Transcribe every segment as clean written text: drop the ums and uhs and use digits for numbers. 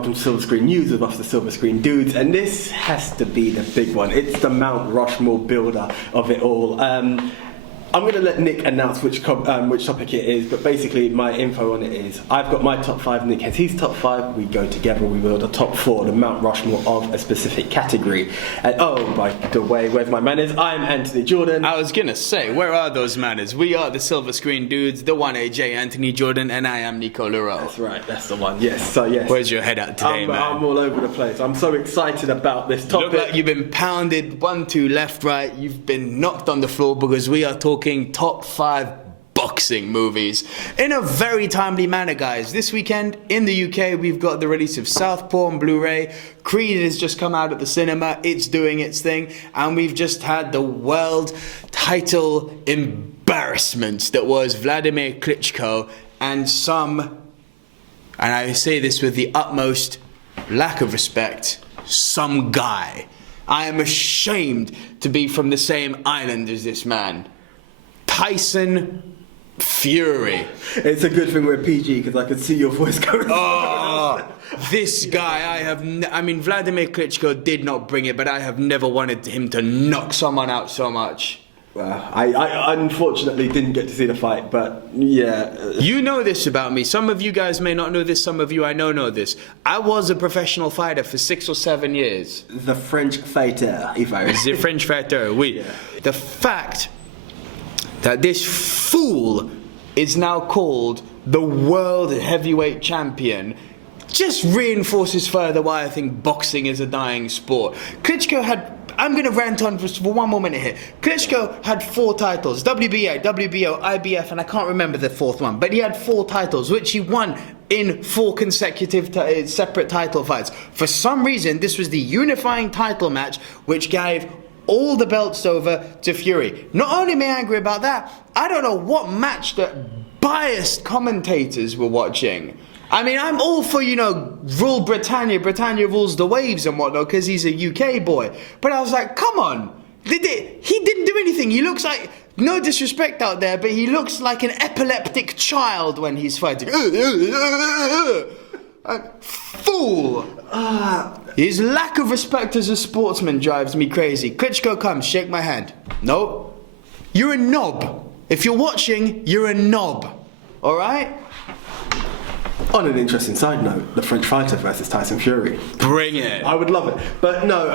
welcome to Silver Screen News with us, the Silver Screen Dudes, and this has to be the big one. It's the Mount Rushmore builder of it all. I'm going to let Nick announce which topic it is, but basically my info on it is I've got my top 5, Nick has his top 5, we go together, we build a top 4, the Mount Rushmore of a specific category. And oh, by the way, where's my manners? I'm Anthony Jordan. I was going to say, where are those manners? We are the Silver Screen Dudes, the 1AJ Anthony Jordan, and I am Nico Leroux. That's right, that's the one, yes. So yes. Where's your head at today, man? I'm all over the place. I'm so excited about this topic. Look like you've been pounded 1, 2, left, right. You've been knocked on the floor because we are talking top 5 boxing movies in a very timely manner, guys. This weekend in the UK, we've got the release of Southpaw on Blu-ray. Creed has just come out at the cinema. It's doing its thing. And we've just had the world title embarrassment that was Vladimir Klitschko and I say this with the utmost lack of respect, some guy. I am ashamed to be from the same island as this man. Tyson Fury. It's a good thing we're PG because I could see your voice going. Oh, this guy, Vladimir Klitschko did not bring it, but I have never wanted him to knock someone out so much. Well, I unfortunately didn't get to see the fight, but yeah. You know this about me. Some of you guys may not know this, some of you I know this. I was a professional fighter for 6 or 7 years. The French fighter, if I The French fighter, oui. Yeah. The fact that this fool is now called the world heavyweight champion just reinforces further why I think boxing is a dying sport. Klitschko had, I'm going to rant on for 1 more minute here. Klitschko had 4 titles, WBA, WBO, IBF, and I can't remember the 4th one, but he had 4 titles, which he won in 4 consecutive separate title fights. For some reason, this was the unifying title match, which gave all the belts over to Fury. Not only am I angry about that, I don't know what match that biased commentators were watching. I mean, I'm all for, rule Britannia rules the waves and whatnot, because he's a UK boy. But I was like, come on. He didn't do anything. He looks like, no disrespect out there, but he looks like an epileptic child when he's fighting. Fool! His lack of respect as a sportsman drives me crazy. Klitschko comes, shake my hand. No. You're a knob. If you're watching, you're a knob. Alright? On an interesting side note, the French fighter versus Tyson Fury. Bring it. I would love it. But no,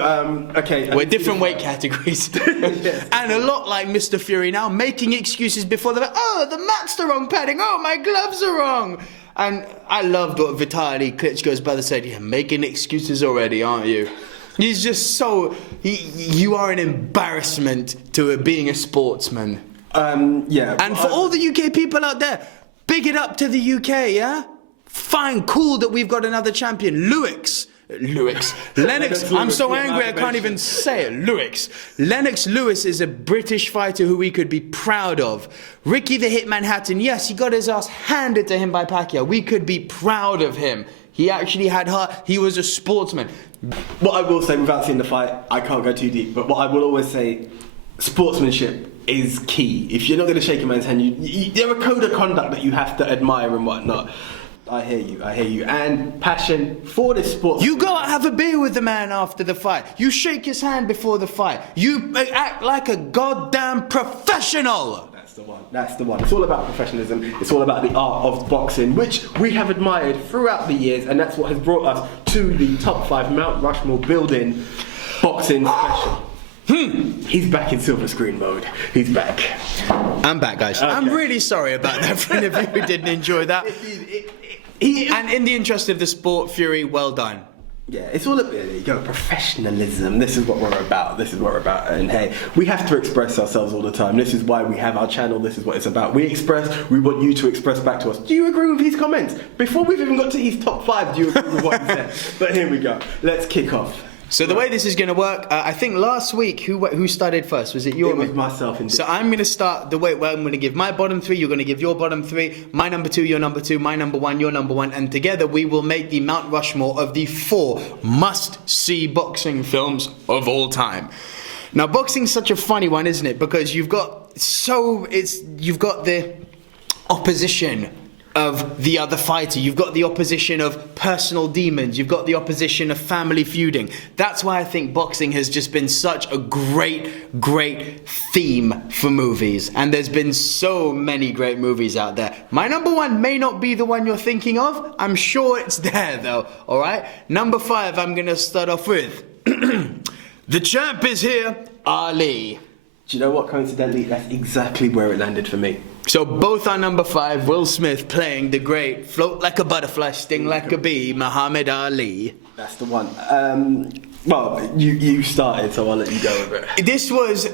okay. We're different weight categories. Yes. And a lot like Mr. Fury now, making excuses before the mat's the wrong padding. Oh, my gloves are wrong. And I loved what Vitaly Klitschko's brother said. You're making excuses already, aren't you? He's just so... You are an embarrassment to being a sportsman. Yeah. And for all the UK people out there, big it up to the UK, yeah? Fine, cool that we've got another champion. Lennox, I'm so angry I can't even say it. Lennox Lewis is a British fighter who we could be proud of. Ricky the Hitman Hatton, yes, he got his ass handed to him by Pacquiao. We could be proud of him. He actually had heart. He was a sportsman. What I will say, without seeing the fight, I can't go too deep, but what I will always say, sportsmanship is key. If you're not going to shake a man's hand, there are a code of conduct that you have to admire and whatnot. I hear you. And passion for this sport. You go out, have a beer with the man after the fight. You shake his hand before the fight. You act like a goddamn professional. That's the one. It's all about professionalism. It's all about the art of boxing, which we have admired throughout the years, and that's what has brought us to the top 5 Mount Rushmore building boxing special. He's back in silver screen mode. He's back. I'm back, guys. Okay. I'm really sorry about that for any of you who didn't enjoy that. And in the interest of the sport, Fury, well done. Yeah, it's all about professionalism. This is what we're about. And hey, we have to express ourselves all the time. This is why we have our channel. This is what it's about. We want you to express back to us. Do you agree with his comments? Before we've even got to his top 5, do you agree with what he said? But here we go. Let's kick off. So the way this is going to work, I think last week, who started first? Was it you or me? It was myself, indeed. So I'm going to start the way where I'm going to give my bottom 3, you're going to give your bottom 3, my number 2, your number 2, my number 1, your number 1, and together we will make the Mount Rushmore of the 4 must-see boxing films of all time. Now, boxing's such a funny one, isn't it? Because you've got the opposition of the other fighter. You've got the opposition of personal demons. You've got the opposition of family feuding. That's why I think boxing has just been such a great, great theme for movies. And there's been so many great movies out there. My number one may not be the one you're thinking of. I'm sure it's there though, all right? Number 5, I'm going to start off with The Champ is Here, Ali. Do you know what? Coincidentally, that's exactly where it landed for me. So both are number 5, Will Smith playing the great float like a butterfly, sting like a bee, Muhammad Ali. That's the one. Well, you started, so I'll let you go over it. This was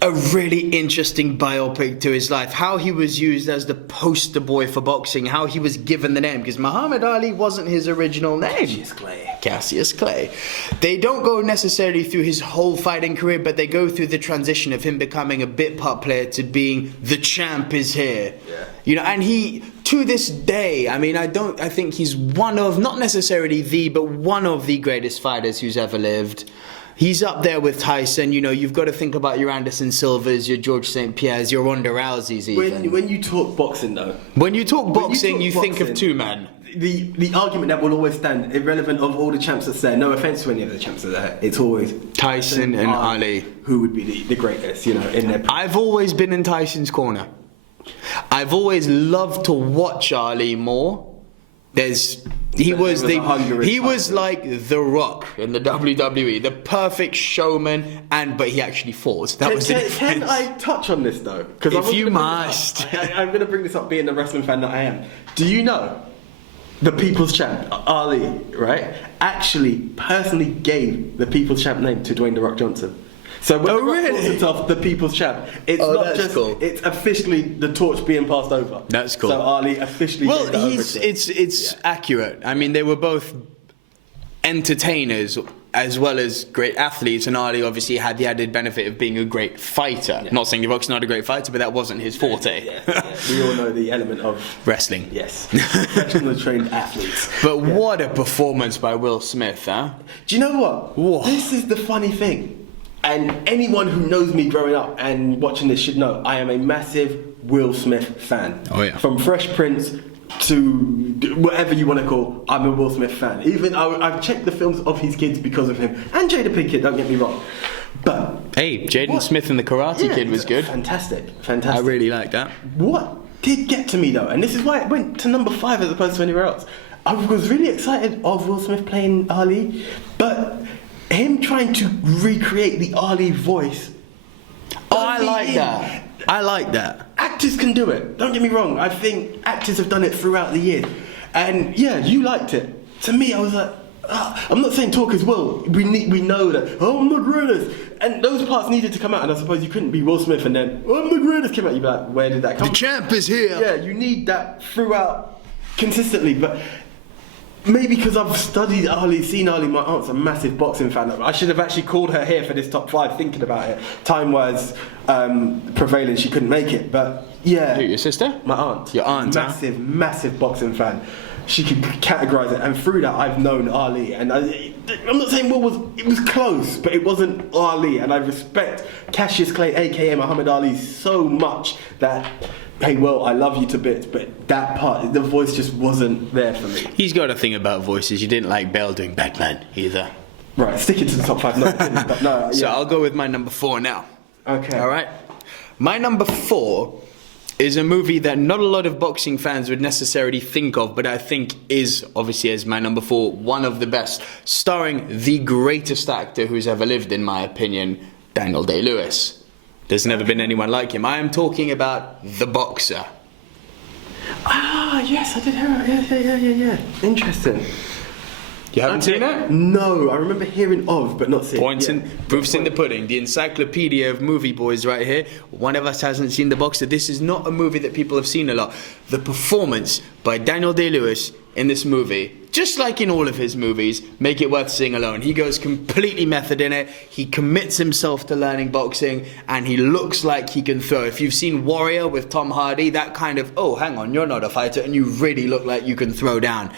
a really interesting biopic to his life. How he was used as the poster boy for boxing, how he was given the name, because Muhammad Ali wasn't his original name. Cassius Clay. They don't go necessarily through his whole fighting career, but they go through the transition of him becoming a bit part player to being the champ is here. Yeah. You know, and he, to this day, I mean, I think he's one of, not necessarily the, but one of the greatest fighters who's ever lived. He's up there with Tyson. You know, you've got to think about your Anderson Silvas, your George St. Pierre's, your Ronda Rousey's even. When you talk boxing, though... When you talk boxing, you think of two men. The argument that will always stand, irrelevant of all the champs that's there, no offence to any of the champs that are there, it's always... Tyson and Ali. Who would be the greatest, you know, in their... I've always been in Tyson's corner. I've always loved to watch Ali more. He was like The Rock in the WWE, the perfect showman, but he actually fought. That was the difference. Can I touch on this though? If you must. I'm going to bring this up, being the wrestling fan that I am. Do you know the People's Champ, Ali, right, actually personally gave the People's Champ name to Dwayne "The Rock" Johnson? So when The Rock calls himself the People's Champ, it's not just cool. It's officially the torch being passed over. That's cool. So Ali officially. Well, it's accurate. I mean, they were both entertainers as well as great athletes, and Ali obviously had the added benefit of being a great fighter. Yeah. Not saying The Rock's not a great fighter, but that wasn't his forte. Yeah. We all know the element of wrestling. Yes, professionally trained athletes. But what a performance by Will Smith, huh? Do you know what? Whoa. This is the funny thing. And anyone who knows me growing up and watching this should know I am a massive Will Smith fan. Oh yeah. From Fresh Prince to whatever you want to call, I'm a Will Smith fan. Even I've checked the films of his kids because of him. And Jada Pinkett, don't get me wrong. But hey, Jaden Smith and the Karate Kid was good. Fantastic. I really like that. What did get to me though, and this is why it went to number 5 as opposed to anywhere else. I was really excited of Will Smith playing Ali, but him trying to recreate the Ali voice. Oh, I like that. Actors can do it. Don't get me wrong. I think actors have done it throughout the years. And yeah, you liked it. To me, I was like, I'm not saying talk as well. We know that, I'm the greatest. And those parts needed to come out. And I suppose you couldn't be Will Smith and then, I'm the greatest came out. You'd be like, where did that come from? The champ is here. Yeah, you need that throughout consistently. But maybe because I've studied Ali, seen Ali, my aunt's a massive boxing fan. I should have actually called her here for this top 5 thinking about it. Time-wise, prevailing, she couldn't make it. But yeah. Who, your sister? My aunt. Your aunt, Massive boxing fan. She could categorise it. And through that, I've known Ali. And I'm not saying it was close, but it wasn't Ali. And I respect Cassius Clay, a.k.a. Muhammad Ali, so much that... Hey, well, I love you to bits, but that part, the voice just wasn't there for me. He's got a thing about voices. You didn't like Bale doing Batman either. Right, sticking to the top 5, but no. Yeah. So I'll go with my number 4 now. Okay. All right. My number 4 is a movie that not a lot of boxing fans would necessarily think of, but I think is, obviously, as my number 4, one of the best, starring the greatest actor who's ever lived, in my opinion, Daniel Day-Lewis. There's never been anyone like him. I am talking about The Boxer. Ah, yes, I did hear it. Yeah. Interesting. You haven't seen it? No, I remember hearing of, but not seeing. Proofs in the pudding. The encyclopedia of movie boys right here. One of us hasn't seen The Boxer. This is not a movie that people have seen a lot. The performance by Daniel Day-Lewis in this movie, just like in all of his movies, make it worth seeing alone. He goes completely method in it. He commits himself to learning boxing, and he looks like he can throw. If you've seen Warrior with Tom Hardy, that kind of, oh, hang on, you're not a fighter, and you really look like you can throw down.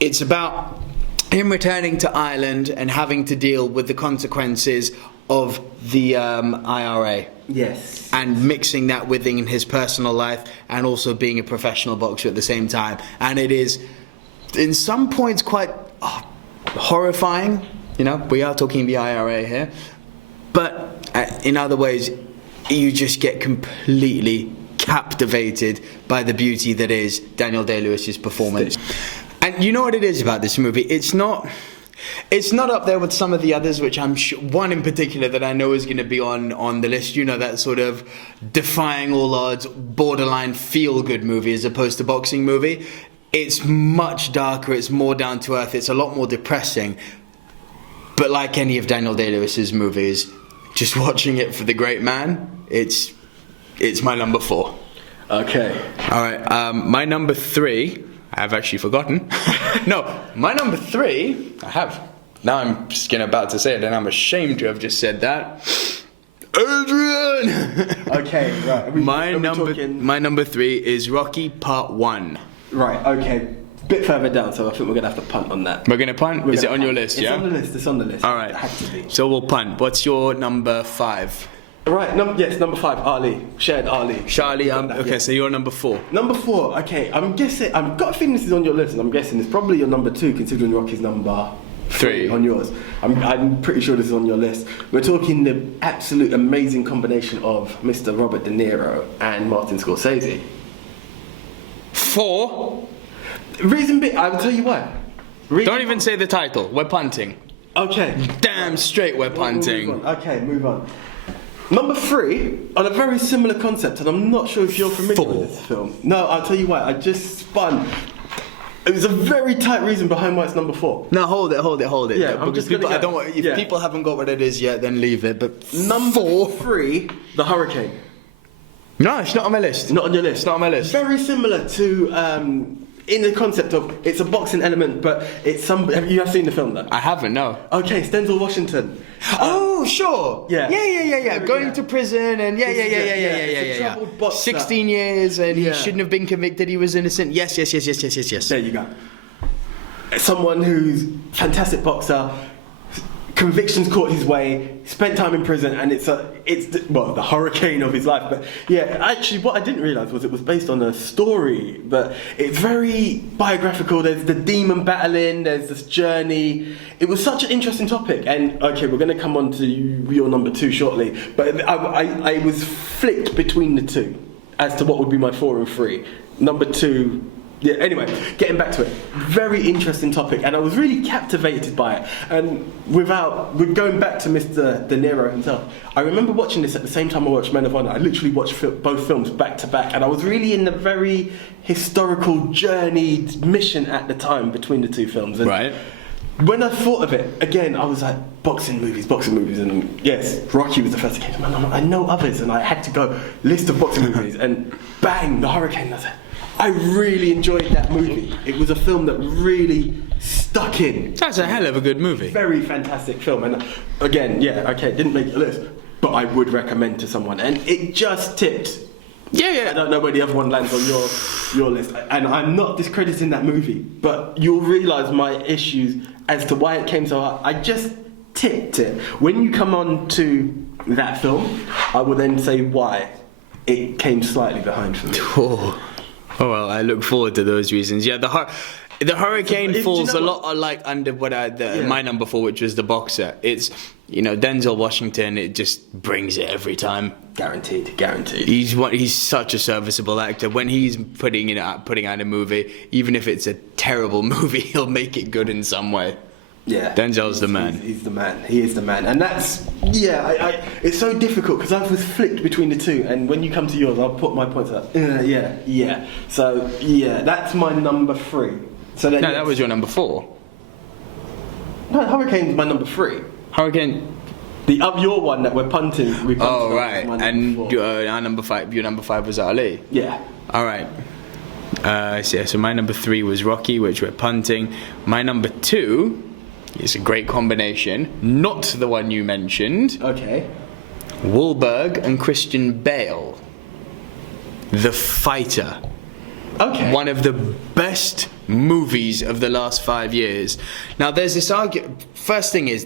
It's about him returning to Ireland and having to deal with the consequences of the IRA. Yes. And mixing that within his personal life and also being a professional boxer at the same time. And it is, in some points, quite horrifying. You know, we are talking the IRA here. But in other ways, you just get completely captivated by the beauty that is Daniel Day-Lewis's performance. And you know what it is about this movie? It's not up there with some of the others, which I'm sure, one in particular that I know is going to be on the list. You know, that sort of defying all odds, borderline feel-good movie as opposed to boxing movie. It's much darker, it's more down to earth, it's a lot more depressing. But like any of Daniel Day-Lewis's movies, just watching it for the great man, it's my number 4. Okay. All right, my number 3... I've actually forgotten. No, my number 3, I have. Now I'm just about to say it, and I'm ashamed to have just said that. Adrian! Okay, right. My number 3 is Rocky Part 1. Right, okay. Bit further down, so I think we're going to have to punt on that. We're going to punt? Is it on your list, yeah? It's on the list. All right. It has to be. So we'll punt. What's your number 5? Right, yes, number 5, Ali. Shared Ali. Charlie, okay, yeah. So you're number 4. Number 4, okay, I'm guessing, I've got a feeling this is on your list, and I'm guessing it's probably your number 2, considering Rocky's number 3 on yours. I'm pretty sure this is on your list. We're talking the absolute amazing combination of Mr. Robert De Niro and Martin Scorsese. 4? Reason being, I'll tell you why. Don't even say the title, we're punting. Okay. Damn straight we're punting. Move on. Number 3, on a very similar concept, and I'm not sure if you're familiar with this film. No, I'll tell you why. I just spun. It was a very tight reason behind why it's number 4. No, hold it. Yeah, I'm just people, gonna I don't want. If people haven't got what it is yet, then leave it. But number 3, The Hurricane. No, it's not on my list. Not on your list. It's not on my list. Very similar to. In the concept of it's a boxing element, but it's some. Have you seen the film though? I haven't. No. Okay, it's Denzel Washington. Oh, sure. Yeah. Going to prison and yeah. Troubled boxer. 16 years and he shouldn't have been convicted. He was innocent. Yes. There you go. Someone who's fantastic boxer. Convictions caught his way, spent time in prison, and it's the hurricane of his life. But yeah, actually, what I didn't realise was it was based on a story, but it's very biographical. There's the demon battling, there's this journey. It was such an interesting topic, and okay, we're going to come on to your number 2 shortly. But I was flicked between the two as to what would be my 4 and 3. Number 2. Yeah, anyway, getting back to it, very interesting topic, and I was really captivated by it. And with going back to Mr. De Niro himself, I remember watching this at the same time I watched Men of Honor. I literally watched both films back to back, and I was really in a very historical journeyed mission at the time between the 2 films. And right. When I thought of it, again, I was like, boxing movies, and yes, Rocky was the first that came to mind. I know others, and I had to go list of boxing movies, and bang, The Hurricane. I really enjoyed that movie. It was a film that really stuck in. That's a hell of a good movie. Very fantastic film. And again, didn't make the list, but I would recommend to someone. And it just tipped. Yeah. I don't know where the other one lands on your list. And I'm not discrediting that movie, but you'll realise my issues as to why it came so hard. I just tipped it. When you come on to that film, I will then say why it came slightly behind for me. Oh well, I look forward to those reasons. Yeah, the Hurricane falls a lot like under my number 4, which was The Boxer. It's Denzel Washington. It just brings it every time. Guaranteed. He's such a serviceable actor. When he's putting out a movie, even if it's a terrible movie, he'll make it good in some way. Yeah, Denzel's the man. He's the man. He is the man, and that's it's so difficult because I was flicked between the 2, and when you come to yours, I'll put my points up. Yeah. So that's my number 3. So then that was your number 4. No, Hurricane's my number 3. Hurricane. Your one that we're punting. Oh right, and our number 5. Your number 5 was Ali. Yeah. All right. So my number 3 was Rocky, which we're punting. My number 2. It's a great combination. Not the one you mentioned. Okay. Wahlberg and Christian Bale. The Fighter. Okay. One of the best movies of the last 5 years. Now, there's this argument. First thing is,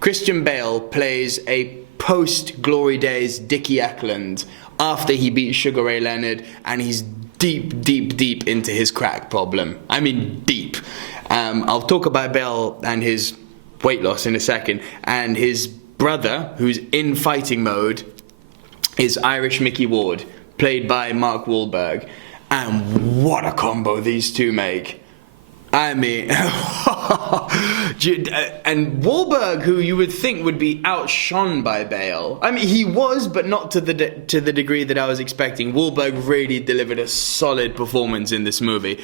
Christian Bale plays a post-Glory Days Dickie Eklund after he beat Sugar Ray Leonard, and he's deep into his crack problem. I mean, deep. I'll talk about Bale and his weight loss in a second. And his brother, who's in fighting mode, is Irish Mickey Ward, played by Mark Wahlberg. And what a combo these two make. I mean, and Wahlberg, who you would think would be outshone by Bale. I mean, he was, but not to the degree that I was expecting. Wahlberg really delivered a solid performance in this movie.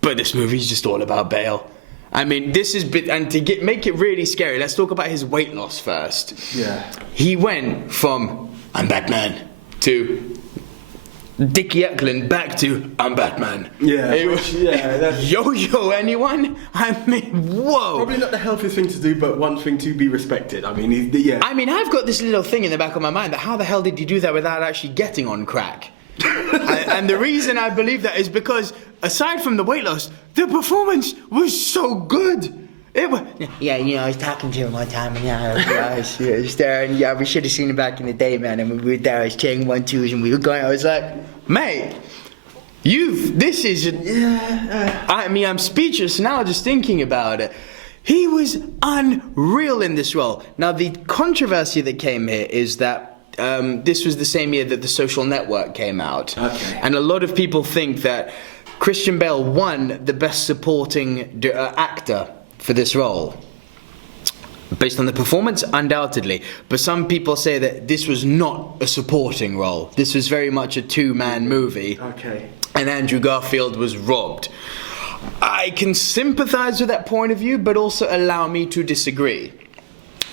But this movie's just all about Bale. I mean, this is and to make it really scary, let's talk about his weight loss first. Yeah. He went from I'm Batman to Dickie Eklund back to I'm Batman. Yeah. That's yo anyone? I mean, whoa. Probably not the healthiest thing to do, but one thing to be respected. I mean, I mean, I've got this little thing in the back of my mind that how the hell did you do that without actually getting on crack? And the reason I believe that is because aside from the weight loss, the performance was so good. It was, yeah, you know, I was talking to him one time, and I was there, and we should have seen it back in the day, man. And we were there, I was cheering 1-2s, and we were going. I was like, mate, this is. I mean, I'm speechless now just thinking about it. He was unreal in this role. Now, the controversy that came here is that this was the same year that The Social Network came out. Okay. And a lot of people think that Christian Bale won the Best Supporting Actor for this role. Based on the performance, undoubtedly. But some people say that this was not a supporting role. This was very much a two-man movie. Okay. And Andrew Garfield was robbed. I can sympathize with that point of view, but also allow me to disagree.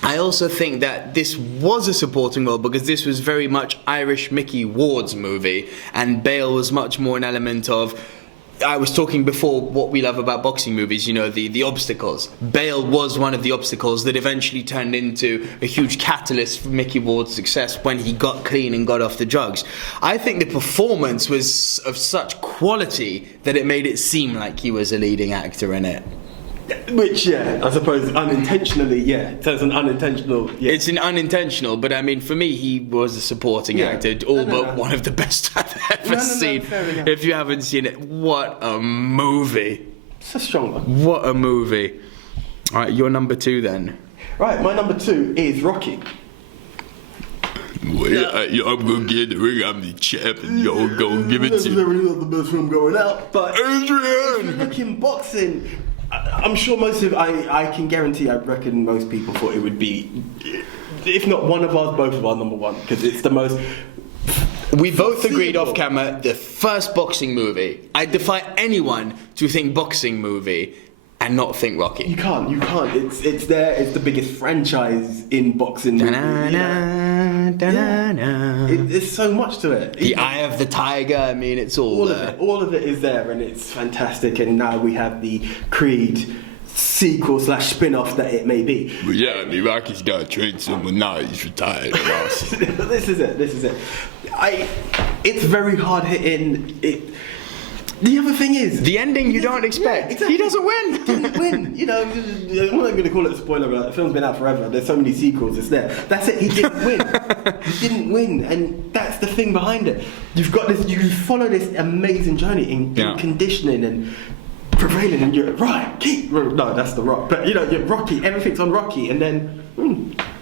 I also think that this was a supporting role because this was very much Irish Mickey Ward's movie, and Bale was much more an element of. I was talking before what we love about boxing movies, you know, the obstacles. Bale was one of the obstacles that eventually turned into a huge catalyst for Mickey Ward's success when he got clean and got off the drugs. I think the performance was of such quality that it made it seem like he was a leading actor in it. Which, I suppose unintentionally, So it's an unintentional, It's an unintentional, but I mean, for me, he was a supporting actor, but one of the best I've ever seen. If you haven't seen it, what a movie. It's a strong one. What a movie. All right, your number 2 then. Right, my number 2 is Rocky. I'm gonna get the ring. I'm the champ, and you're gonna give it to me. That's not the best film going out, but Adrian! if you look in boxing, I'm sure I can guarantee, I reckon most people thought it would be, if not one of ours, both of our number 1, because it's the most. We both agreed off camera, the first boxing movie. I defy anyone to think boxing movie and not think Rocky. You can't. It's there. It's the biggest franchise in boxing. There's so much to it. The Eye of the Tiger. I mean, it's all there. All of it is there, and it's fantastic. And now we have the Creed sequel / spin-off that it may be. But yeah, I mean, Rocky's got to train someone now. He's retired. This is it. It's very hard hitting. The other thing is the ending you don't expect. Exactly. He doesn't win. He doesn't win. You know, I'm not going to call it a spoiler, but the film's been out forever. There's so many sequels. It's there. That's it. He didn't win. He didn't win, and that's the thing behind it. You've got this. You follow this amazing journey in conditioning and prevailing, and you're right. No, that's the Rock. But you know, you're Rocky. Everything's on Rocky, and then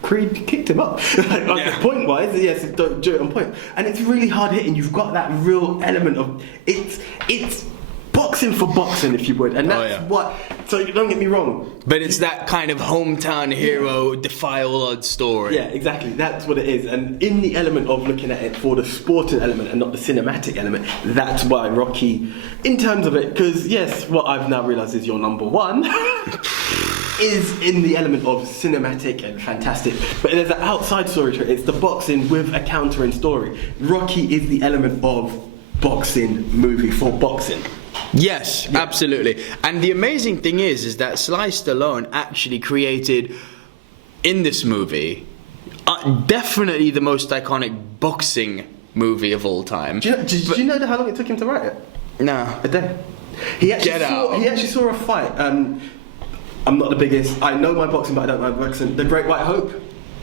Creed kicked him up. Point wise, yes, don't do it on point. And it's really hard hitting. You've got that real element of it's boxing for boxing, if you would, and that's what. So don't get me wrong. But it's that kind of hometown hero, defy all odds story. Yeah, exactly. That's what it is. And in the element of looking at it for the sporting element and not the cinematic element, that's why Rocky, in terms of it, because yes, what I've now realised is your number 1. Is in the element of cinematic and fantastic, but there's an outside story to it. It's the boxing with a countering story. Rocky is the element of boxing movie for boxing. Yes, absolutely. And the amazing thing is that Sly Stallone actually created in this movie definitely the most iconic boxing movie of all time. Do you know how long it took him to write it? No. A day. He actually saw a fight. I'm not the biggest. I know my boxing, but I don't know my boxing. The Great White Hope.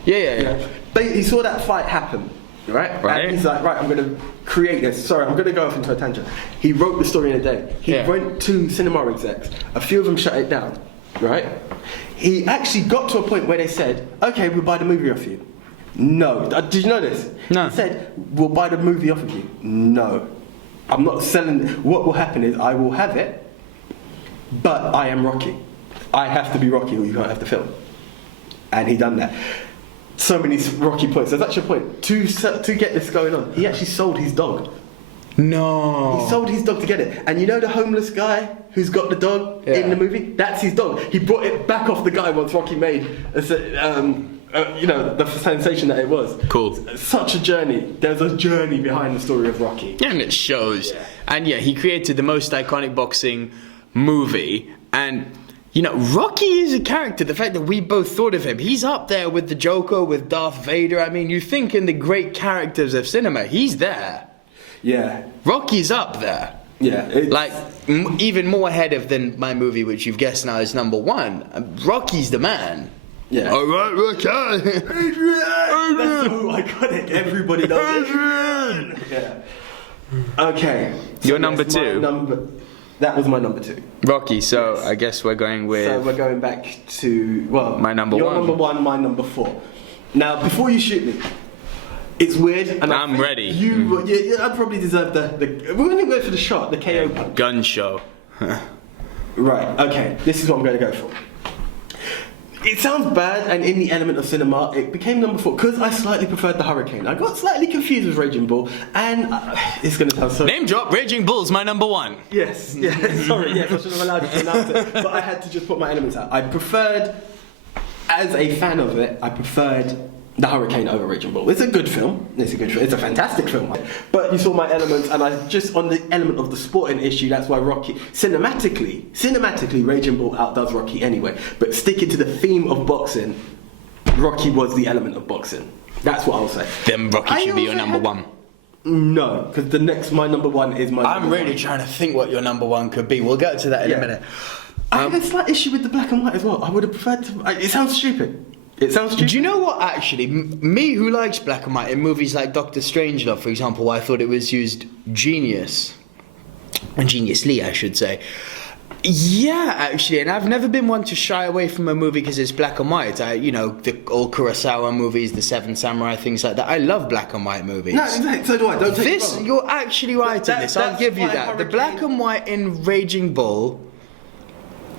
Yeah. But he saw that fight happen, right? And he's like, right, I'm going to create this. Sorry, I'm going to go off into a tangent. He wrote the story in a day. He went to cinema execs. A few of them shut it down, right? He actually got to a point where they said, okay, we'll buy the movie off you. No. Did you know this? No. He said, we'll buy the movie off of you. No. I'm not selling. What will happen is I will have it, but I am Rocky. I have to be Rocky or you can't have the film. And he done that. So many Rocky points. There's actually a point. To get this going on, he actually sold his dog. No. He sold his dog to get it. And you know the homeless guy who's got the dog in the movie? That's his dog. He brought it back off the guy once Rocky made the sensation that it was. Cool. Such a journey. There's a journey behind the story of Rocky. And it shows. And he created the most iconic boxing movie. And, Rocky is a character. The fact that we both thought of him, he's up there with the Joker, with Darth Vader. I mean, you think in the great characters of cinema, he's there. Yeah. Rocky's up there. Yeah. Even more ahead of than my movie, which you've guessed now is number 1. Rocky's the man. Yeah. All right, Rocky. Adrian. That's so iconic. Everybody knows Adrian. Yeah. Okay. Your number 2. That was my number 2. Rocky. So I guess we're going with. So we're going back to my number 1. Your number 1, my number 4. Now, before you shoot me, it's weird, and I'm ready. I probably deserve the. We're going to go for the shot, the KO punch. Gun show. Right. Okay. This is what I'm going to go for. It sounds bad, and in the element of cinema, it became number 4 because I slightly preferred the Hurricane. I got slightly confused with Raging Bull, and it's going to sound so. Name drop. Raging Bull's my number 1. Yes. Yeah. Sorry. Yes, I should have allowed you to announce it, but I had to just put my elements out. I preferred, as a fan of it, I preferred The Hurricane over Raging Bull. It's a good film. It's a fantastic film. But you saw my elements, and I just on the element of the sporting issue. That's why Rocky cinematically, Raging Bull outdoes Rocky anyway. But sticking to the theme of boxing, Rocky was the element of boxing. That's what I'll say. Then Rocky should be your number 1. No, because my number 1 is my. I'm really trying to think what your number 1 could be. We'll get to that in a minute. I have a slight issue with the black and white as well. I would have preferred to. It sounds stupid. Do you know what, actually? Me, who likes black and white in movies like Doctor Strangelove, for example, I thought it was used geniusly, I should say. Yeah, actually, and I've never been one to shy away from a movie because it's black and white. The old Kurosawa movies, the Seven Samurai, things like that. I love black and white movies. No, exactly. So do I. Don't take it wrong. You're actually right in this. I'll give you that. The black and white in Raging Bull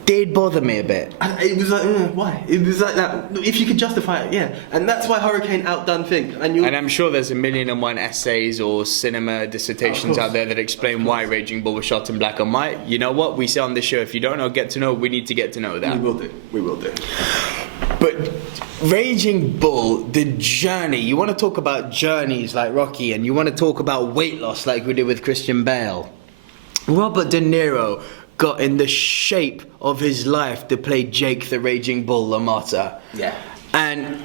did bother me a bit. It was like, why? It was like that. If you could justify it, yeah. And that's why Hurricane outdone things. And I'm sure there's 1,000,001 essays or cinema dissertations out there that explain why Raging Bull was shot in black and white. You know what? We say on this show, if you don't know, get to know. We need to get to know that. We will do. But Raging Bull, the journey. You want to talk about journeys like Rocky, and you want to talk about weight loss like we did with Christian Bale. Robert De Niro got in the shape of his life to play Jake the Raging Bull LaMotta. Yeah. And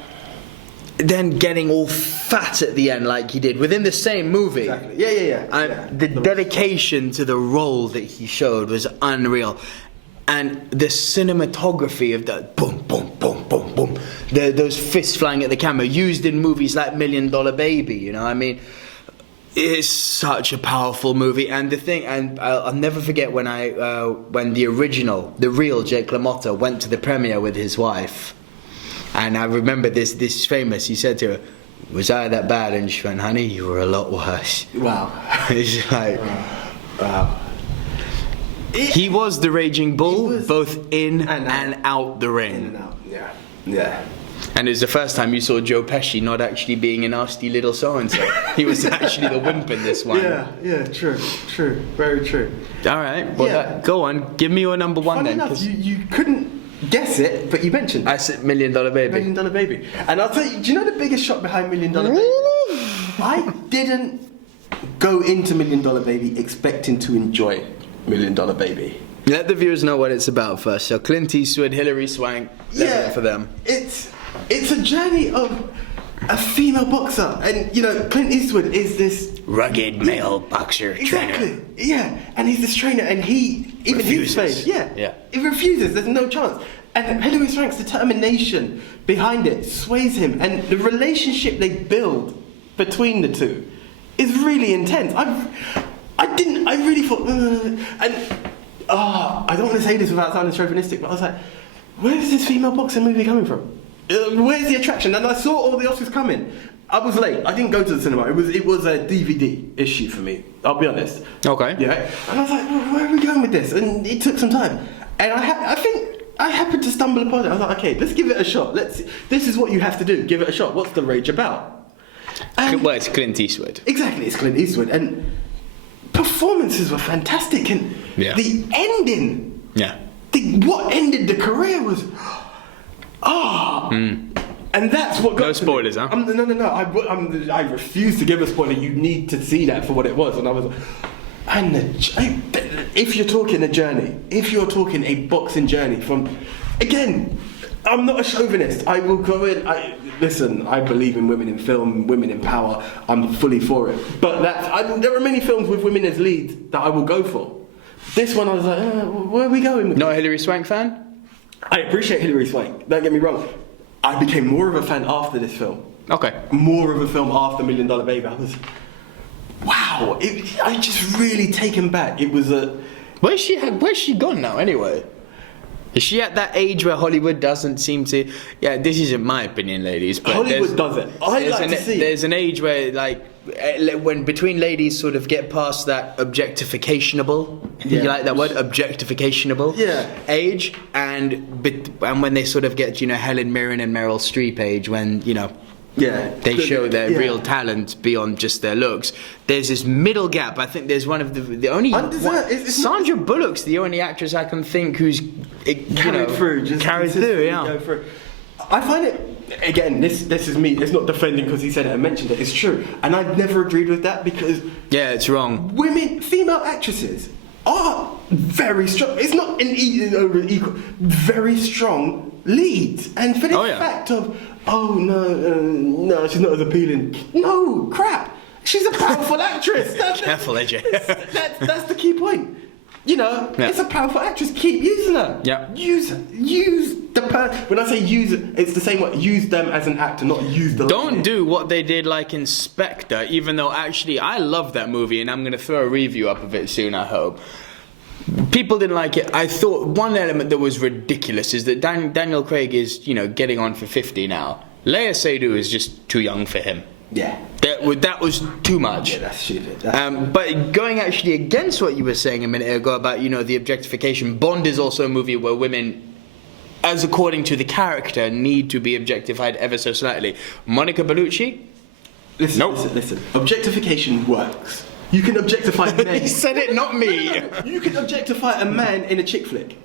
then getting all fat at the end like he did within the same movie. Exactly. Yeah. The dedication to the role that he showed was unreal. And the cinematography of that boom, boom, boom, boom, boom. Those fists flying at the camera, used in movies like $1 Million Baby, It's such a powerful movie, and I'll never forget when the real Jake LaMotta went to the premiere with his wife, and I remember this famous. He said to her, "Was I that bad?" And she went, "Honey, you were a lot worse." Wow. It's like, wow. He was the Raging Bull, both in and out the ring. In and out. Yeah. And it was the first time you saw Joe Pesci not actually being a nasty little so-and-so. He was actually the wimp in this one. Yeah, true. Very true. All right, well, go on. Give me your number 1 Funny then. Enough, you couldn't guess it, but you mentioned it. I said $1 Million Baby. $1 Million Baby. And I'll tell you, do you know the biggest shot behind $1 Million Baby? Really? I didn't go into $1 Million Baby expecting to enjoy $1 Million Baby. Let the viewers know what it's about first. So Clint Eastwood, Hilary Swank, for them. It's a journey of a female boxer, and you know Clint Eastwood is this rugged male boxer exactly, trainer. yeah, and he's this trainer, and he even Refuses. his face, Yeah. he refuses. There's no chance. And Hilary Swank's determination behind it sways him, and the relationship they build between the two is really intense. I really thought, I don't want to say this without sounding chauvinistic, but I was like, where's this female boxing movie coming from? Where's the attraction? And I saw all the Oscars coming. I was late. I didn't go to the cinema. It was a DVD issue for me. I'll be honest. Okay. Yeah. And I was like, where are we going with this? And it took some time. And I think I happened to stumble upon it. I was like, okay, let's give it a shot. This is what you have to do. Give it a shot. What's the rage about? Well, it's Clint Eastwood. Exactly, it's Clint Eastwood, and performances were fantastic, and the ending, what ended the career was, and that's what got No spoilers, huh? No. I refuse to give a spoiler. You need to see that for what it was, and I was. And if you're talking a journey, if you're talking a boxing journey from, again, I'm not a chauvinist. I will go in. Listen, I believe in women in film, women in power. I'm fully for it. But there are many films with women as leads that I will go for. This one, I was like, where are we going with Not a this? Hilary Swank fan? I appreciate Hilary Swank. Don't get me wrong. I became more of a fan after this film. Okay. More of a film after $1 Million Baby. I was, wow. I just really taken back. It was a. Where's she gone now anyway? Is she at that age where Hollywood doesn't seem to? Yeah, this isn't my opinion, ladies. But Hollywood does it. I like to see. There's an age where, like, when between ladies sort of get past that objectificationable, you like that word, objectificationable age, and when they sort of get, you know, Helen Mirren and Meryl Streep age, when, you know, they show their real talent beyond just their looks. There's this middle gap. I think there's one of the only Sandra Bullock's the only actress I can think who's carried through. Yeah. Go through. I find it, again, this is me. It's not defending because he said it and mentioned it. It's true, and I've never agreed with that because it's wrong. Female actresses are very strong. It's not an equal, very strong leads, and for the fact of. Oh no, she's not as appealing. No, crap. She's a powerful actress. Careful, AJ. That's the key point. You know, it's a powerful actress. Keep using her. Yeah. Use the person. When I say use, it's the same way. Use them as an actor, not use the. Don't do what they did like in Spectre. Even though actually I love that movie, and I'm going to throw a review up of it soon. I hope. People didn't like it. I thought one element that was ridiculous is that Daniel Craig is, you know, getting on for 50 now. Lea Seydoux is just too young for him. Yeah. That was too much. Yeah, that's stupid. But going actually against what you were saying a minute ago about, you know, the objectification, Bond is also a movie where women, as according to the character, need to be objectified ever so slightly. Monica Bellucci? Listen. Objectification works. You can objectify men. He said it, not me. You can objectify a man in a chick flick.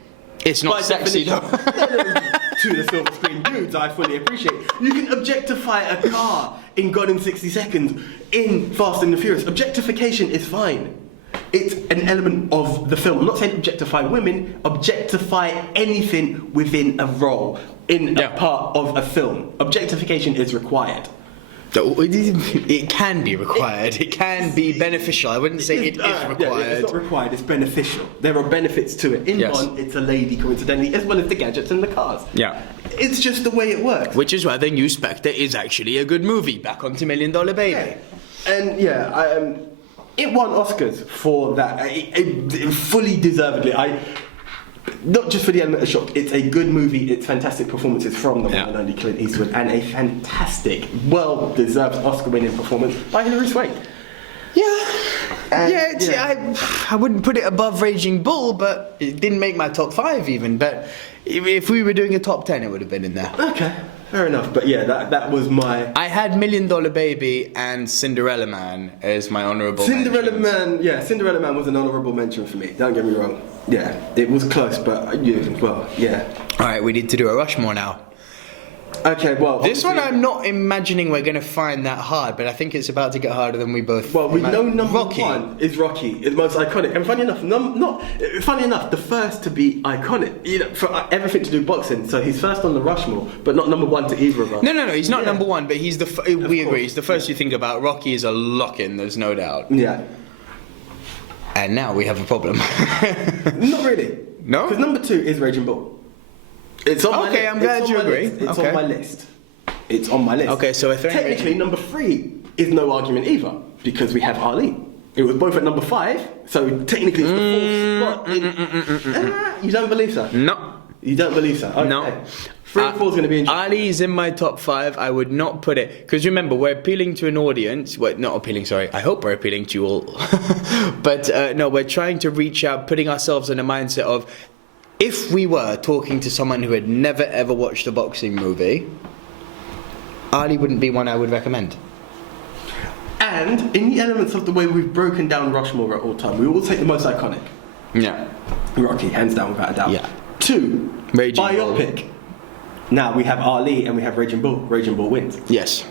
It's not sexy though. To the silver screen dudes, I fully appreciate. You can objectify a car in Gone in 60 Seconds, in Fast and the Furious. Objectification is fine. It's an element of the film. I'm not saying objectify women, objectify anything within a role, in a part of a film. Objectification is required. It can be required. It can be beneficial. I wouldn't say it is required. Yeah, it's not required. It's beneficial. There are benefits to it. In Bond, it's a lady, coincidentally, as well as the gadgets and the cars. Yeah. It's just the way it works. Which is why the new Spectre is actually a good movie. Back onto $1 Million Baby. Yeah. And it won Oscars for that. It fully deservedly. Not just for the element of shock, it's a good movie, it's fantastic performances from the one and only Clint Eastwood, and a fantastic, well-deserved Oscar-winning performance by Hilary Swank. I wouldn't put it above Raging Bull, but it didn't make my top 5 even, but if we were doing a top 10 it would have been in there. Okay, fair enough, but yeah, that was my... I had $1 Million Baby and Cinderella Man as my honourable Cinderella Man was an honourable mention for me, don't get me wrong. Yeah, it was close, but yeah. Alright, we need to do a Rushmore now. Okay, well, This one obviously- I'm not imagining we're going to find that hard, but I think it's about to get harder than we both. Well, we know number Rocky. one is Rocky, it's most iconic, and funny enough, the first to be iconic, you know, for everything to do boxing. So he's first on the Rushmore, but not number one to either of us. No, he's not number one, but he's we agree. course. He's the first you think about. Rocky is a lock-in. There's no doubt. Yeah, And now we have a problem. not really. No? Because number two is Raging Bull. It's on my list. Okay, I'm glad you agree. It's Okay. on my list. It's on my list. Okay, so if technically number three is no argument either because we have Ali. It was both at number 5, so technically it's the fourth spot. You don't believe so? No. You don't believe so? Okay. No. 3 and 4 is going to be interesting. Ali is in my top 5. I would not put it because remember we're appealing to an audience. Well, not appealing. Sorry. I hope we're appealing to you all. But no, we're trying to reach out, putting ourselves in a mindset of if we were talking to someone who had never ever watched a boxing movie, Ali wouldn't be one I would recommend. And in the elements of the way we've broken down Rushmore at all time, we will take the most iconic. Yeah. Rocky, hands down, without a doubt. Yeah. 2, Raging Bull. biopic. Now we have Ali and we have Raging Bull. Raging Bull wins. Yes.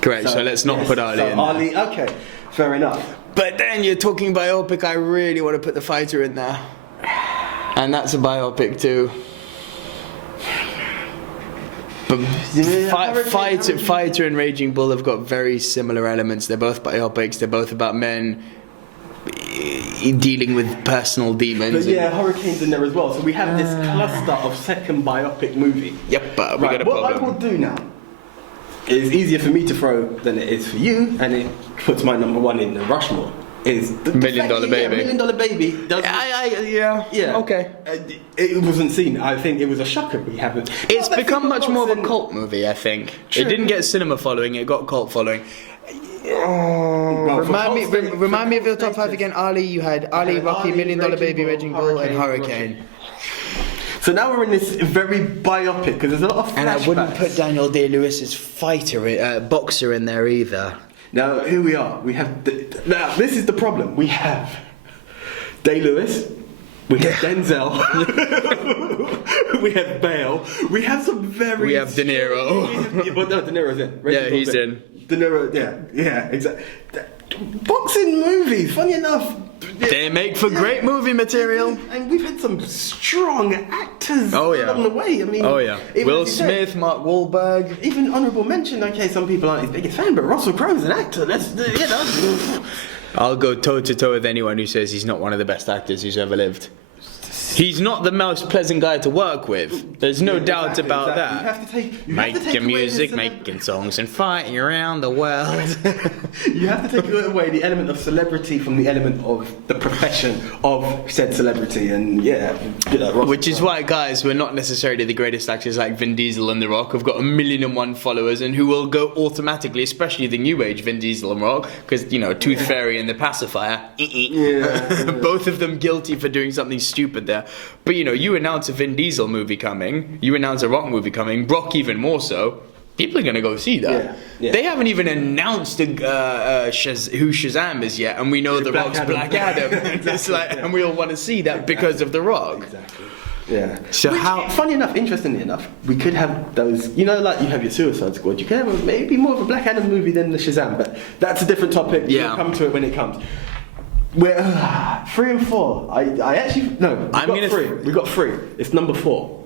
Correct. So let's not yes, put Ali so in. Ali, okay, fair enough. But then you're talking biopic, I really want to put the fighter in there. And that's a biopic too. But fighter and Raging Bull have got very similar elements. They're both biopics, they're both about men dealing with personal demons. But yeah, Hurricane's in there as well. So we have this cluster of second biopic movie. Yep, but we got a what I problem. will do now is easier for me to throw than it is for you, and it puts my number 1 in the Rushmore. Is the Million Dollar Baby. Yeah, Million Dollar Baby. Doesn't, yeah. Okay. It wasn't seen. I think it was a shocker we haven't. It's No, become much more of a boxing- cult movie, I think. True. It didn't get cinema following, it got cult following. Well, for Remind me of your top cult 5 again. Ali, you had Ali, Rocky, Ali, Million Dollar Baby, Raging Raging Bull, Bull, and Hurricane, Hurricane. So now we're in this very biopic because there's a lot of flashbacks. And I wouldn't put Daniel Day-Lewis's boxer in there either. Now here we are. We have now this is the problem. We have Day-Lewis. We have Denzel. We have Bale. We have some very. We have De Niro. Well, no, De Niro's in. Yeah, he's in. De Niro. Yeah, exactly. Boxing movies. Funny enough. They make for great movie material. And we've had some strong actors along the way. I mean, even Will as you said, Smith, Mark Wahlberg. even honourable mention. Okay, some people aren't his biggest fan, but Russell Crowe's an actor. That's I'll go toe to toe with anyone who says he's not one of the best actors who's ever lived. He's not the most pleasant guy to work with. There's no doubt about that. You have to take Making away music, the making songs, and fighting around the world. You have to take away the element of celebrity from the element of the profession of said celebrity, and Russell Which is Crowe. why, guys, we're not necessarily the greatest actors like Vin Diesel and The Rock, who've got 1,000,001 followers and who will go automatically, especially the new age Vin Diesel and Rock, because, Tooth Fairy and The Pacifier, both of them guilty for doing something stupid there. But, you announce a Vin Diesel movie coming, you announce a Rock movie coming, Rock even more so, people are going to go see that. Yeah. They haven't even announced who Shazam is yet, and we know The Rock's Black Adam. It's like, and we all want to see that because of The Rock. Exactly. Yeah. So Funny enough, interestingly enough, we could have those. Like you have your Suicide Squad. You could have maybe more of a Black Adam movie than the Shazam, but that's a different topic. Yeah. We'll come to it when it comes. We're 3 and 4. I actually no. We got 3. It's number 4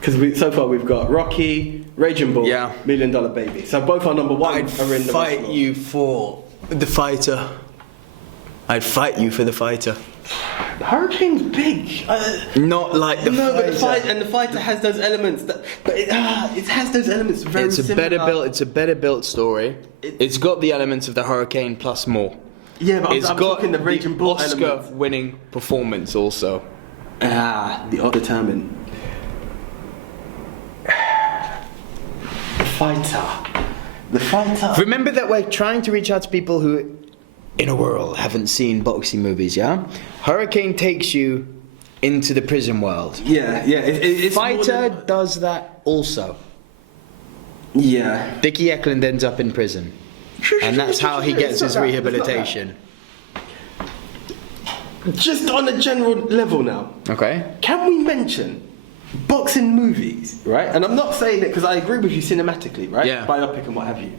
because so far we've got Rocky, Raging Bull, Million Dollar Baby. So both our number 1 are in the fight Rushmore. you for the fighter. I'd fight you for the fighter. The Hurricane's big. Not like the No, fighter. but the fighter has those elements. It has those elements very It's a similar. It's a better built story. It's got the elements of the Hurricane plus more. Yeah, but It's I'm got talking the Raging Bull Oscar-winning performance also. The determined. The fighter. Remember that we're trying to reach out to people who, in a world, haven't seen boxing movies. Yeah, Hurricane takes you into the prison world. Yeah. It's Fighter does that also. Yeah. Dickie Eklund ends up in prison. And that's how he gets his rehabilitation. Just on a general level now, Okay. can we mention boxing movies, right? And I'm not saying it because I agree with you cinematically, right? Yeah. Biopic and what have you.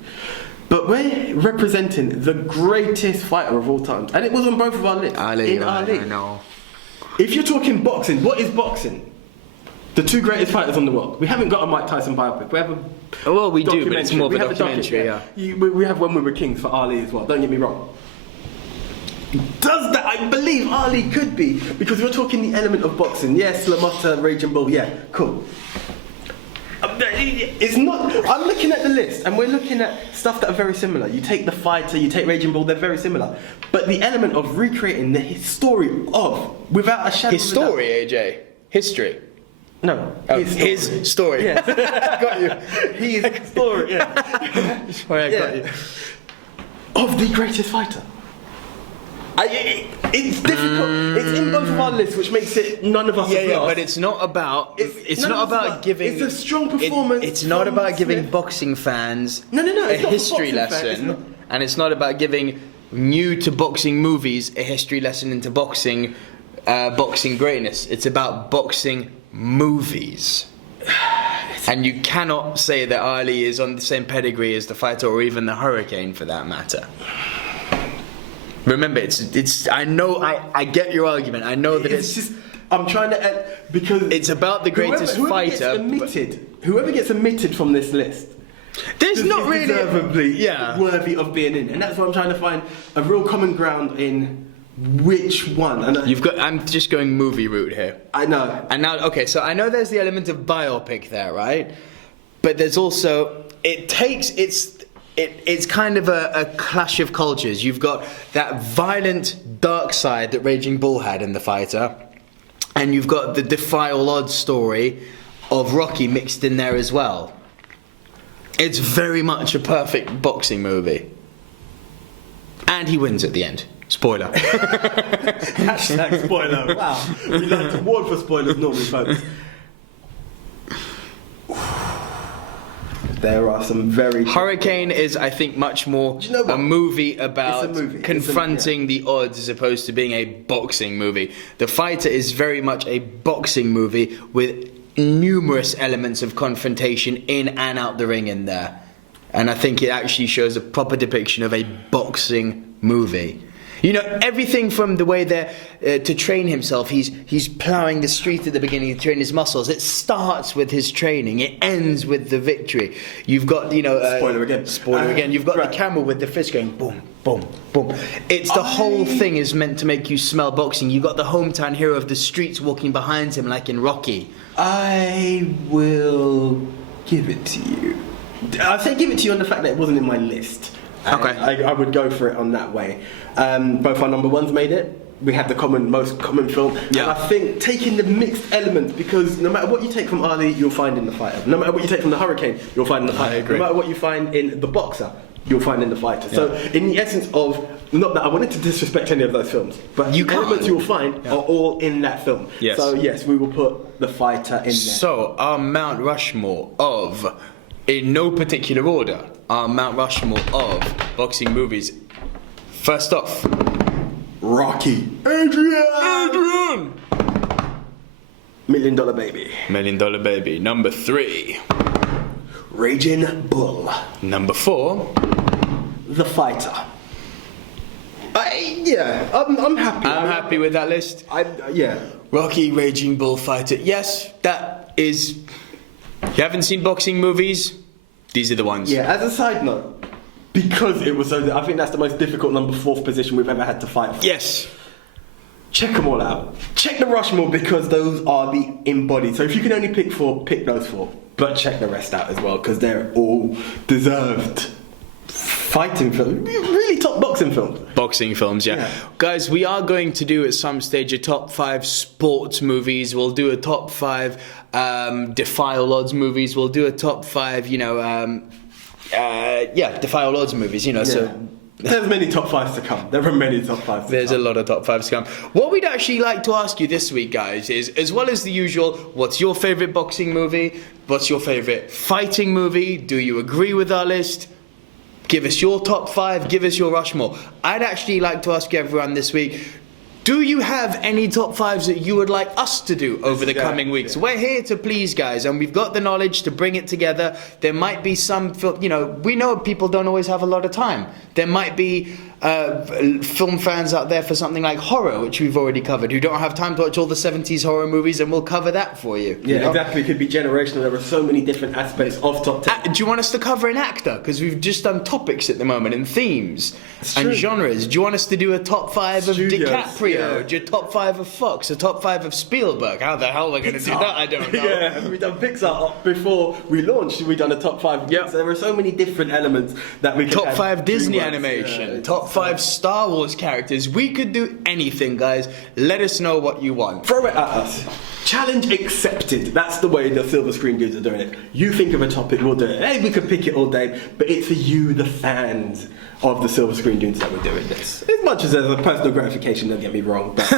But we're representing the greatest fighter of all time. And it was on both of our lists. Ali, Ali. I know. If you're talking boxing, what is boxing? The two greatest fighters on the world. We haven't got a Mike Tyson biopic. We have a Well, we do, but it's more of a We have documentary, We have When We Were Kings for Ali as well, don't get me wrong. Does that, I believe Ali could be, because we're talking the element of boxing. Yes, LaMotta, Raging Bull, yeah, cool. It's not, I'm looking at the list and we're looking at stuff that are very similar. You take The Fighter, you take Raging Bull, they're very similar. But the element of recreating the story of, without a shadow His story, AJ. History. No, Oh, his story. Yeah. Got you. His story, yeah. Sorry, I got you. Of the greatest fighter. It's difficult. It's in both of our lists, which makes it none of us. Yeah, but it's not about. It's not about giving. It's a strong performance. It's not about giving Smith. Boxing fans No, a it's not for history boxing fans, lesson, and it's not about giving new to boxing movies a history lesson into boxing, boxing greatness. It's about boxing movies. And you cannot say that Ali is on the same pedigree as The Fighter or even The Hurricane for that matter. Remember, it's. I know. I get your argument. I know that It's just. I'm trying to because it's about the greatest fighter. Whoever gets omitted from this list. There's not really deservedly worthy of being in, and that's why I'm trying to find a real common ground in which one. And I'm just going movie route here. I know. And now, okay, so I know there's the element of biopic there, right? But there's also it's kind of a clash of cultures. You've got that violent, dark side that Raging Bull had in The Fighter, and you've got the Defy All Odds story of Rocky mixed in there as well. It's very much a perfect boxing movie. And he wins at the end. Spoiler. Hashtag spoiler. Wow. We like to warn for spoilers normally, folks. There are some very... Hurricane is, I think, much more a movie about confronting the odds as opposed to being a boxing movie. The Fighter is very much a boxing movie with numerous elements of confrontation in and out the ring in there. And I think it actually shows a proper depiction of a boxing movie. You know, everything from the way they're to train himself, he's ploughing the street at the beginning to train his muscles. It starts with his training, it ends with the victory. You've got, spoiler again. You've got the camera with the fist going boom, boom, boom. It's the whole thing is meant to make you smell boxing. You've got the hometown hero of the streets walking behind him like in Rocky. I will give it to you. I'll say give it to you on the fact that it wasn't in my list. Okay. I would go for it on that way. Both our number ones made it. We had the most common film. Yeah. And I think taking the mixed elements, because no matter what you take from Ali, you'll find in The Fighter. No matter what you take from The Hurricane, you'll find in The Fighter. I agree. No matter what you find in The Boxer, you'll find in The Fighter. Yeah. So in the essence of, not that I wanted to disrespect any of those films, but the elements you will find are all in that film. Yes. So yes, we will put The Fighter in there. So our Mount Rushmore of, in no particular order, our Mount Rushmore of boxing movies. First off, Rocky. Adrian! $1 Million Baby. $1 Million Baby. Number 3. Raging Bull. Number 4. The Fighter. I'm happy. I'm happy with that list. Rocky, Raging Bull, Fighter. Yes, that is... You haven't seen boxing movies? These are the ones. Yeah, as a side note, because it was so... I think that's the most difficult number 4th position we've ever had to fight for. Yes. Check them all out. Check the Rushmore because those are the embodied. So if you can only pick 4, pick those 4. But check the rest out as well because they're all deserved fighting films. Really top boxing films. Boxing films, yeah. Guys, we are going to do at some stage a top 5 sports movies. We'll do a top 5 Defy All Odds movies. We'll do a top 5, Defy All Odds movies, so... There's many top 5s to come. There are many top 5s to come. There's a lot of top 5s to come. What we'd actually like to ask you this week, guys, is, as well as the usual, what's your favourite boxing movie? What's your favourite fighting movie? Do you agree with our list? Give us your top 5. Give us your Rushmore. I'd actually like to ask everyone this week, Do you have any top 5s that you would like us to do over the Yeah, coming weeks? yeah. We're here to please, guys, and we've got the knowledge to bring it together. There might be some, we know people don't always have a lot of time. There might be film fans out there for something like horror, which we've already covered, who don't have time to watch all the 70s horror movies, and we'll cover that for you. Yeah, you know? exactly. It could be generational. There are so many different aspects of top 10. Do you want us to cover an actor? Because we've just done topics at the moment and themes and true. genres. Do you want us to do a top 5 of Studios, DiCaprio? yeah. A top 5 of Fox? A top 5 of Spielberg? How the hell are we going to do that? I don't know. Yeah, we've done Pixar before we launched. We've done a top 5. Yep. So there are so many different elements that we could Top add. 5 Disney DreamWorks, animation, yeah, top 5 Star Wars characters. We could do anything, guys. Let us know what you want. Throw it at us. Challenge accepted. That's the way the Silver Screen dudes are doing it. You think of a topic, we'll do it. Hey, we could pick it all day, but it's for you, the fans of the Silver Screen dudes, that we're doing this. As much as there's a personal gratification, don't get me wrong. But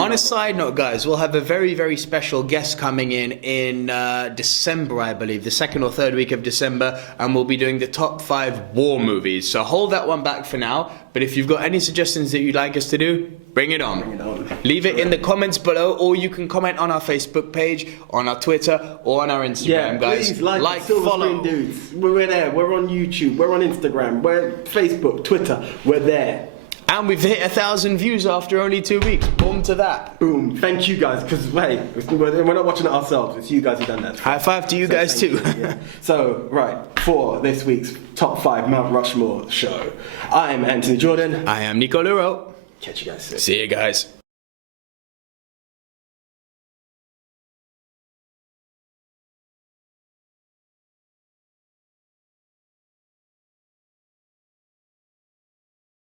On a side note, guys, we'll have a very, very special guest coming in December, I believe, the 2nd or 3rd week of December, and we'll be doing the top 5 war movies. So hold that one back for now. But if you've got any suggestions that you'd like us to do, bring it on. Bring it on. Leave it in the comments below, or you can comment on our Facebook page, on our Twitter, or on our Instagram, Yeah, guys. please like Silver follow. Screen Dudes. We're there. We're on YouTube. We're on Instagram. We're Facebook, Twitter. We're there. And we've hit 1,000 views after only 2 weeks. Boom to that. Boom. Thank you guys, because hey, we're not watching it ourselves. It's you guys who've done that. High five to you guys thank too. you, yeah. So, right, for this week's Top 5 Mount Rushmore show, I'm Anthony Jordan. I am Nico Luro. Catch you guys soon. See you guys.